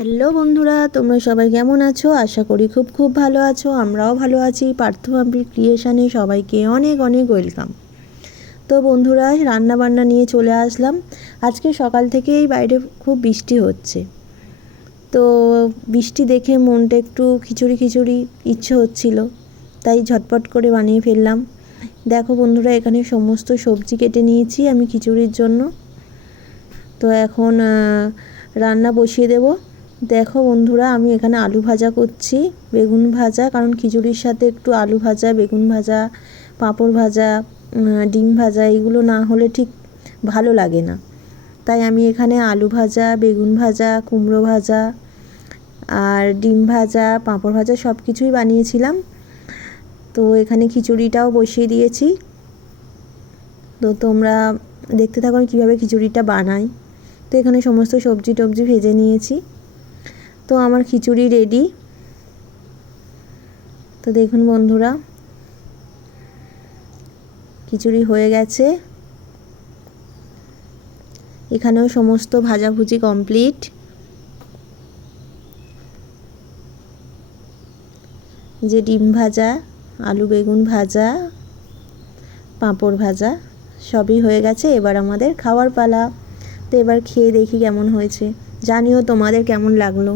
Hello বন্ধুরা, তোমরা সবাই কেমন আছো? আশা করি খুব খুব ভালো আছো। আমরাও ভালো আছি। পার্থ বাবলির ক্রিয়েশনে সবাইকে অনেক অনেক ওয়েলকাম। তো বন্ধুরা, রান্না বান্না নিয়ে চলে আসলাম। আজকে সকাল থেকেই বাইরে খুব বৃষ্টি হচ্ছে। তো বৃষ্টি দেখে মনটা একটু খিচুড়ি খিচুড়ি ইচ্ছে হচ্ছিল, তাই ঝটপট করে বানিয়ে ফেললাম। দেখো বন্ধুরা, এখানে সমস্ত সবজি কেটে নিয়েছি আমি খিচুড়ির জন্য। তো এখন রান্না বসিয়ে দেব। দেখো বন্ধুরা, আমি এখানে আলু ভাজা করছি, বেগুন ভাজা, কারণ খিচুড়ির সাথে একটু আলু ভাজা, বেগুন ভাজা, পাঁপড় ভাজা, ডিম ভাজা এগুলো না হলে ঠিক ভালো লাগে না। তাই আমি এখানে আলু ভাজা, বেগুন ভাজা, কুমড়ো ভাজা আর ডিম ভাজা, পাঁপড় ভাজা সব কিছুই বানিয়েছিলাম। তো এখানে খিচুড়িটাও বসিয়ে দিয়েছি। তো তোমরা দেখতে থাকো আমি কীভাবে খিচুড়িটা বানাই। তো এখানে সমস্ত সবজি টবজি ভেজে নিয়েছি। তো আমার খিচুড়ি রেডি। তো দেখুন বন্ধুরা, খিচুড়ি হয়ে গেছে। এখানেও সমস্ত ভাজাভুজি কমপ্লিট। যে ডিম ভাজা, আলু বেগুন ভাজা, পাঁপড় ভাজা সবই হয়ে গেছে। এবার আমাদের খাওয়ার পালা। তো এবার খেয়ে দেখি কেমন হয়েছে, জানিও তোমাদের কেমন লাগলো।